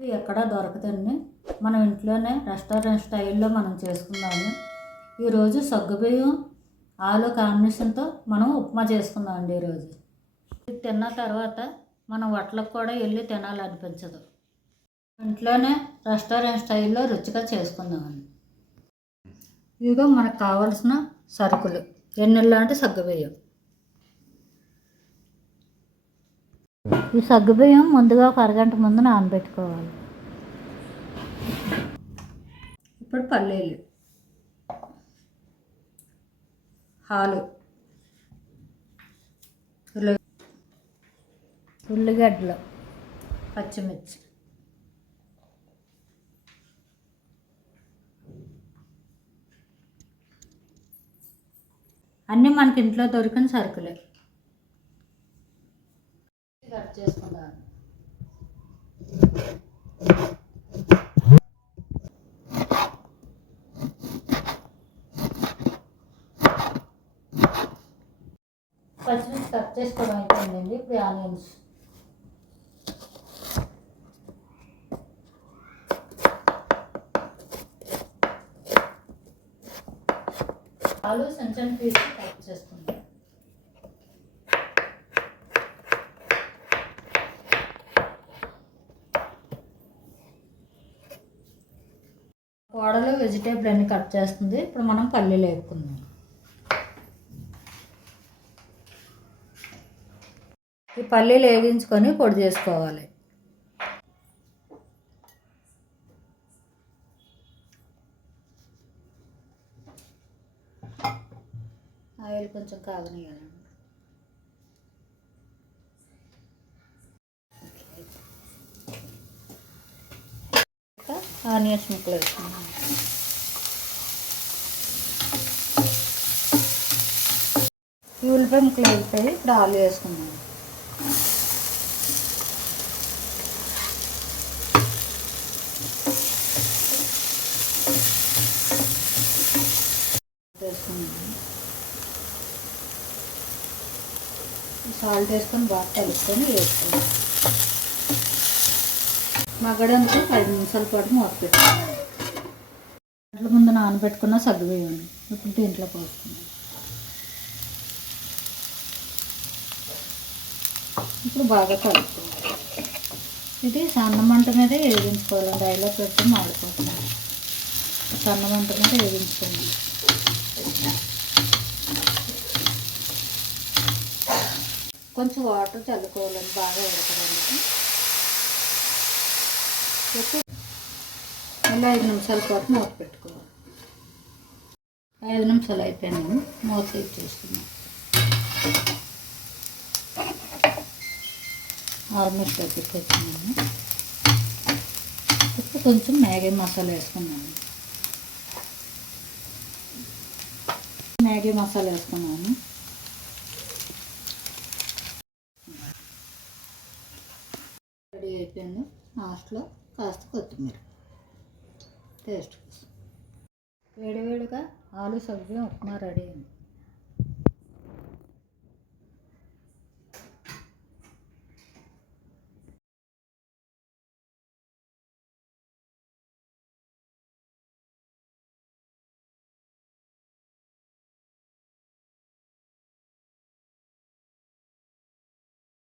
ఇది ఎక్కడా దొరకదండి. మనం ఇంట్లోనే రెస్టారెంట్ స్టైల్లో మనం చేసుకుందాము. ఈరోజు సగ్గుబియ్యం ఆలు కాంబినేషన్తో మనం ఉప్మా చేసుకుందామండి ఈరోజు. ఇది తిన్న తర్వాత మనం వట్లకు కూడా వెళ్ళి తినాలనిపించదు. ఇంట్లోనే రెస్టారెంట్ స్టైల్లో రుచిగా చేసుకుందామండి. ఇదిగో మనకు కావాల్సిన సరుకులు. ఎన్నెల్లాంటి సగ్గుబియ్యం. ఈ సగ్గుబియ్యం ముందుగా ఒక అరగంట ముందు నానబెట్టుకోవాలి. ఇప్పుడు పల్లీలు. హాలు. ఉల్లి ఉల్లిగడ్డలు. పచ్చిమిర్చి. అన్నీ మనకి ఇంట్లో దొరికిన సరుకులే. కట్ చేసుకున్నాను పచ్చిమిర్చి కట్ చేసుకోవడం అయిపోయిందండి ఇప్పుడు ఆనియన్స్. ఆలు చిన్న చిన్న పీస్ కట్ చేసుకుందాం. కోడలు వెజిటేబుల్ అన్ని కట్ చేస్తుంది. ఇప్పుడు మనం పల్లీలు వేపుకుందాం. ఈ పల్లీలు వేగించుకొని పొడి చేసుకోవాలి. ఆయిల్ కొంచెం కాగనియాలి ఆనియన్స్ ముక్కలు వేసుకున్నాం ఈ ఉల్లిపాయ ముక్కలు వేస్తాయి ఇప్పుడు ఆలు వేసుకున్నాం వేసుకున్నాం సాల్ట్ వేసుకొని బాగా కలుపుకొని వేసుకోవాలి. మగ్గడానికి పది నిమిషాల పాటు మూత పెట్టుకోవాలి గంటల ముందు నానబెట్టుకున్న సగ్గువేయండి ఇప్పుడు దీంట్లో పోసుకున్నాం ఇప్పుడు బాగా కలుపుకోవాలి. ఇది సన్న మంట మీద వేగించుకోవాలండి ఐలో పెడితే మాడిపోతుంది. సన్న మంట మీద వేగించుకోండి కొంచెం వాటర్ చల్లుకోవాలండి. బాగా ఉడకడానికి. పెట్టి మళ్ళీ ఐదు నిమిషాల పాటు మూత పెట్టుకోవాలి. ఐదు నిమిషాలు అయిపోయినాయి మూత తీసి చేసుకున్నాం ఆల్మోస్ట్ పెట్టేస్తున్నాను ఇప్పుడు కొంచెం మ్యాగీ మసాలా వేసుకున్నాను మ్యాగీ మసాలా వేసుకున్నాను రెడీ అయిపోయింది. లాస్ట్లో కాస్త కొత్తిమీర. టేస్ట్ కోసం వేడివేడిగా ఆలు సబ్జీ ఉప్మా రెడీ అయింది.